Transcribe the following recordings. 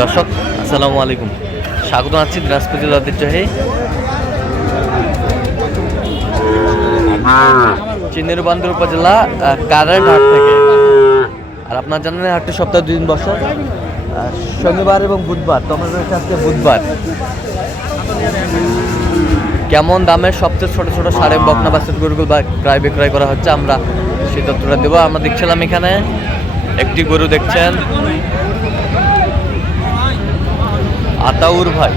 দর্শক আসসালামু আলাইকুম। স্বাগত আছি দিনাজপুর জেলা ঐতিহ্যবাহী চিনের বান্দর উপজেলা আহ, কারাইট হাট থেকে। আর আপনার জানেন হাটটি সপ্তাহে দুই দিন বসে। শনিবার এবং বুধবার তো আমাদের কাছে আজকে বুধবার। কেমন দামের সবচেয়ে ছোট ছোট সাড়ে বকনা বাস্কেট গরুগুলো বা ক্রয় বিক্রয় করা হচ্ছে আমরা সেই তথ্যটা দেবো। আমরা দেখছিলাম এখানে একটি গরু দেখছেন আতাউর ভাই।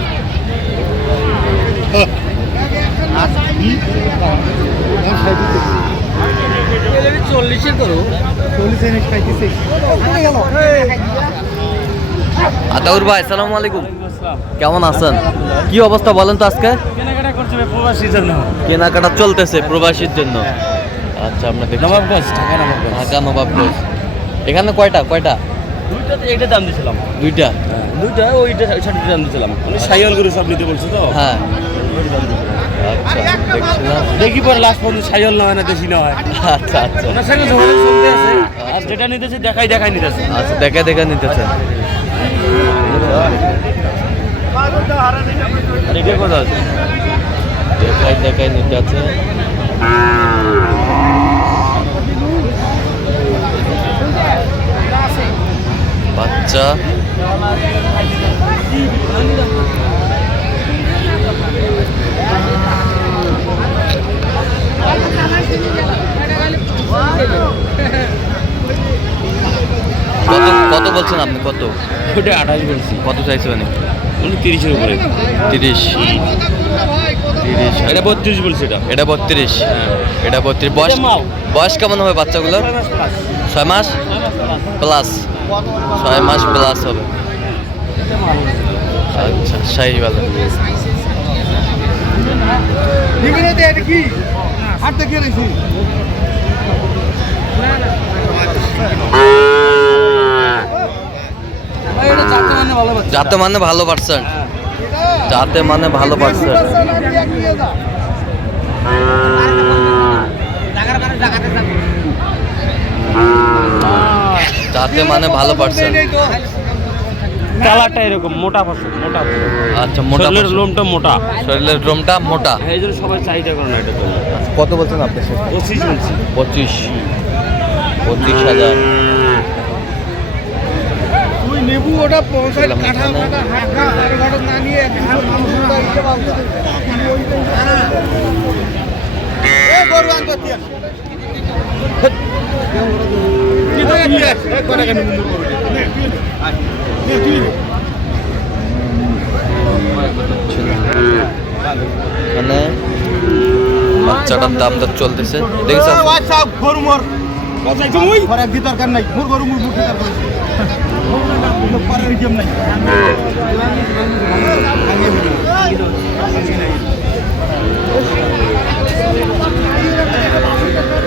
আতাউর ভাই আসসালামু আলাইকুম। কেমন আছেন? কি অবস্থা বলেন তো আজকে? কেনাকাটা প্রবাসীর জন্য। কেনাকাটা চলতেছে প্রবাসীর জন্য। আচ্ছা দেখছি। নবাবগঞ্জ ঢাকা নবাবগঞ্জ। ঢাকা নবাবগঞ্জ। এখানে কয়টা? কয়টা? দুইটাতে এইটা দাম দিয়েছিলাম দুইটা? দুইটা ওইটা ষাটটি দাম দিয়েছিলাম। উনি সাইয়াল গরু সব নিতে বলছে তো? হ্যাঁ। আচ্ছা দেখি পরে লাস্ট পর্যন্ত সাইয়াল না হয় না দেশি না হয়। আচ্ছা আচ্ছা। ওনার সঙ্গে ঝগড়া চলতে আছে। আর যেটা নিতেছে দেখাই দেখাই নিতেছে। আচ্ছা দেখে দেখে নিতেছেন আর এটা আছে? দেখাই দেখাই নিতে আছে। বাচ্চা। কত কত বলছেন আপনি? কত? ওটা আঠাশ বলছি। কত চাইছেন উনি তিরিশের উপরে। তিরিশ। এটা বত্রিশ বলছে এটা। এটা বত্রিশ। এটা বত্রিশ। বয়স বয়স কেমন হবে বাচ্চাগুলোর? ছয় মাস প্লাস। ছয় মাস প্লাস হবে। আচ্ছা সেই ভালো। যাতে মানে ভালো পার্সেন্ট। যাতে মানে ভালো পার্সেন্ট যাতে মানে ভালো পার্সেন্ট কালারটা এরকম মোটা ফসল মোটা আচ্ছা মোটা শরীরের লোমটা মোটা। শরীরের রোমটা মোটা। এই জন্য সবাই চাহিদা করে না এটা কত বলছেন আপনি? পঁচিশ বলছি পঁচিশ। পঁচিশ হাজার। ওটা পৌঁছায় বললাম কাঁঠা এখানে। ফাটা হাঁকা আর ঘটক না নিয়ে আর মানুষটা ইয়ে বাঁধতে দে। এ গরু আন করতি আর। কি তো কি রে? এ করে কেন মুন্ডু করবি? নে, তুই নে। আয়, নে, তুই নে। মানে বাচ্চাটার দাম দর চলতেছে দেখেছেন ও আচ্ছা, গরু মোর। ঘরে কি দরকার নাই মোর গরু মোর মুখে দরকার নাই। পরের গেম নাই।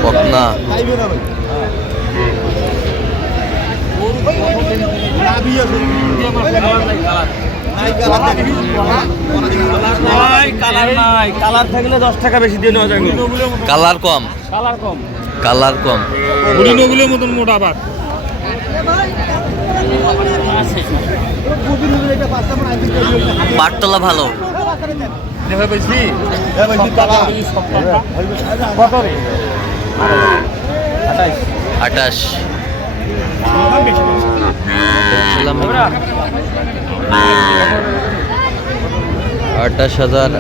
বকনা খাইবে না ভাই না বিয়ে নাই কালার দেখবি নাই। কালার নাই কালার থাকলে দশ টাকা বেশি দিয়ে নেওয়া যায় কালার কম। কালার কম। কালার কম। বুড়ি নগুলোর মতন মোটা আবার। পাটতলা ভালো। দেখছিলাম আঠাশ। হাজার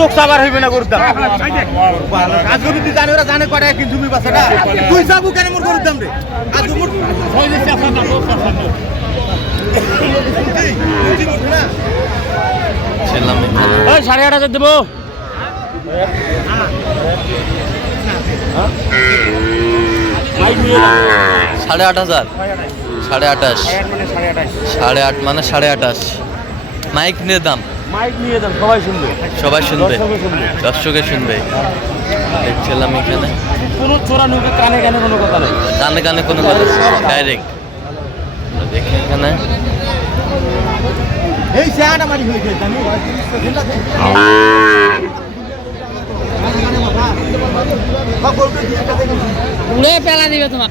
তোক সাবার হইবে না গরুর দাম? আজ গরু তুই জানি ওরা জানে কটা কিন্তু তুমি বাসাটা তুই যাব কেন মোর গরুর দাম রে আজ মোর ছিলাম এখানে। ওই সাড়ে আট হাজার দেবো। সাড়ে আট হাজার সাড়ে আঠাশ সাড়ে আট মানে সাড়ে আঠাশ মাইক নিয়ে দাম। মাইক নিয়ে যান সবাই শুনবে। সবাই শুনবে। দর্শকে শুনবে। দেখছিলাম এখানে। কোনো চোরা নুকে কানে কানে কোনো কথা নেই। কানে কানে কোনো কথা ডাইরেক্ট দেখি এখানে। এই চেহারাটা মারি হয়ে গেছে উড়ে পেলা দিবে তোমার।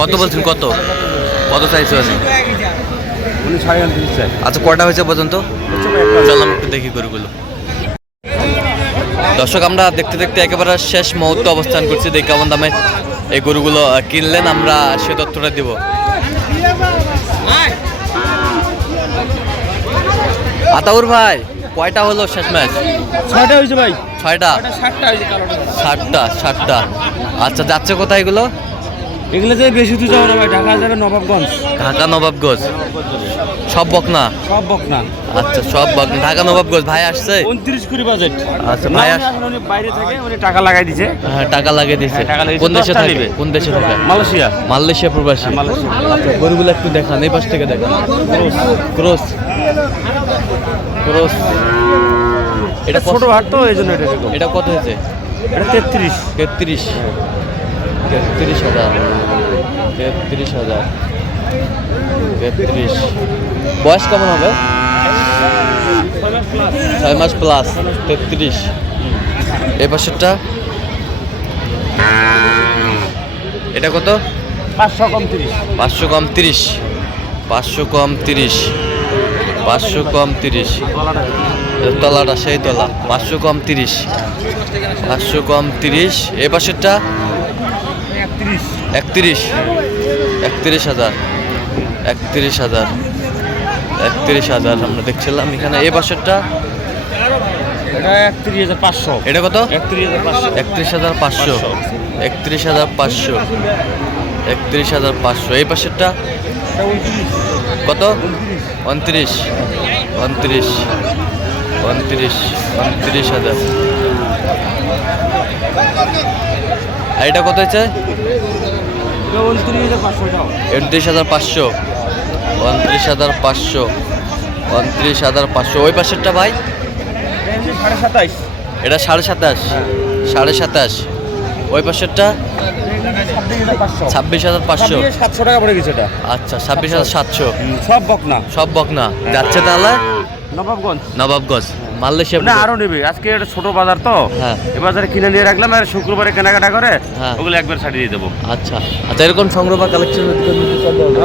কত বলছেন কত? কত চাইছো আছে আচ্ছা কটা হয়েছে পর্যন্ত? চলো আমি একটু দেখি গরুগুলো। দর্শক আমরা দেখতে দেখতে একেবারে শেষ মুহূর্তে অবস্থান করছি। দেখি কেমন দামে এই গরুগুলো কিনলেন। আমরা সে তথ্যটা দিব। আতাউর ভাই কয়টা হলো শেষ ম্যাচ? ছয়টা হয়েছে ভাই। ছয়টা? ষাটটা ষাটটা আচ্ছা যাচ্ছে কোথায় এগুলো? এগুলো যে বেশি দূর যাব না ভাই ঢাকা যাবে নবাবগঞ্জ। ঢাকা নবাবগঞ্জ। সব বকনা? সব বকনা। আচ্ছা সব বকনা। ঢাকা নবাবগঞ্জ ভাই আসছে? উনত্রিশ কুড়ি বাজেট আচ্ছা, ভাই উনি আস- এখন উনি বাইরে থাকে উনি টাকা লাগাই দিছে। হ্যাঁ টাকা লাগিয়ে দিয়েছে হ্যাঁ, কোন দেশে দশটা থাকে? কোন দেশে থাকে? মালয়েশিয়া। মালয়েশিয়া প্রবাসী। হ্যাঁ, মালয়েশিয়া। আচ্ছা, গরুগুলো একটু দেখান এই পাশ থেকে দেখান। ক্রস। ক্রস। এটা ছোট হাট তো এই জন্য এটা। এটা কত হয়েছে? এটা তেত্রিশ। তেত্রিশ। তেত্রিশ হাজার। তেত্রিশ হাজার। তেত্রিশ। বয়স কেমন হবে? ছয় মাস প্লাস তেত্রিশ। এ পাশেরটা? এটা কত? পাঁচশো কম তিরিশ। পাঁচশো কম তিরিশ। পাঁচশো কম তিরিশ। পাঁচশো কম তিরিশ। তলাটা সেই তলা। পাঁচশো কম তিরিশ। পাঁচশো কম তিরিশ। এ পাশেরটা? একত্রিশ। একত্রিশ। হাজার। একত্রিশ হাজার। একত্রিশ হাজার আমরা দেখছিলাম এখানে। এই পাশেরটা? এটা কত? একত্রিশ হাজার পাঁচশো। একত্রিশ হাজার পাঁচশো। একত্রিশ হাজার পাঁচশো। এই পাশেরটা? কত? উনত্রিশ। উনত্রিশ। উনত্রিশ। উনত্রিশ হাজার। আর এটা কত হয়েছে? এটা উনত্রিশ হাজার পাঁচশো। উনত্রিশ হাজার পাঁচশো। উনত্রিশ হাজার পাঁচশো। ওই পাশেরটা ভাই? এটা সাড়ে সাতাইশ এটা সাড়ে সাতাশ। সাড়ে সাতাশ। ওই পাশেরটা? ছাব্বিশ হাজার পাঁচশো। ছাব্বিশ হাজার পাঁচশো সাতশো টাকা পড়ে গেছে এটা। আচ্ছা ছাব্বিশ হাজার সাতশো। সব বকনা। সব বকনা। যাচ্ছে তাহলে? নবাবগঞ্জ? নবাবগঞ্জ মালয়েশিয়া না আরও নেবে। আজকে এটা ছোট বাজার তো। হ্যাঁ। এ বাজারে কিনে নিয়ে রাখলাম আর শুক্রবারে কেনাকাটা করে হ্যাঁ। ওগুলো একবার ছাড়িয়ে দিয়ে দেবো। আচ্ছা। আচ্ছা এরকম সংগ্রহ বা কালেকশন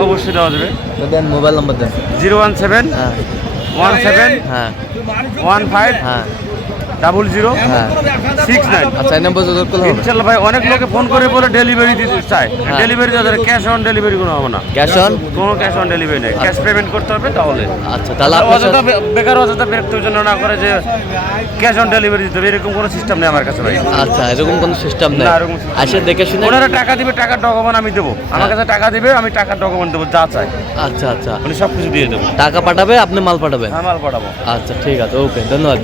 অবশ্যই দেওয়া যাবে। দেন মোবাইল নম্বর দেন। জিরো ওয়ান সেভেন হ্যাঁ। ওয়ান সেভেন হ্যাঁ। ওয়ান ফাইভ হ্যাঁ। ডাবল জিরো হ্যাঁ। সিক্স নাইন আচ্ছা এই নম্বর যোগাযোগ করলে ইনশাল্লাহ ভাই অনেক লোকে ফোন করে বলে ডেলিভারি দিতে চায়। ডেলিভারি ক্যাশ অন ডেলিভারি কোনো হবে না। ক্যাশ অন কোনো ক্যাশ অন ডেলিভারি নেই। ক্যাশ পেমেন্ট করতে হবে তাহলে। আচ্ছা তাহলে আপনার অযথা বেকার অযথা বিরক্তির জন্য না করে যে ক্যাশ অন ডেলিভারি দিতে হবে। এরকম কোনো সিস্টেম নেই আমার কাছে ভাই। আচ্ছা এরকম কোনো সিস্টেম নেই। না, আসে দেখে শুনে ওনারা টাকা দিবে টাকার ডকুমেন্ট আমি দেবো। আমার হ্যাঁ। কাছে টাকা দিবে আমি টাকার ডকুমেন্ট দেবো যা চাই আচ্ছা আচ্ছা। সব কিছু দিয়ে দেবো। টাকা পাঠাবে আপনি মাল পাঠাবেন? হ্যাঁ মাল পাঠাবো। আচ্ছা ঠিক আছে ওকে ধন্যবাদ।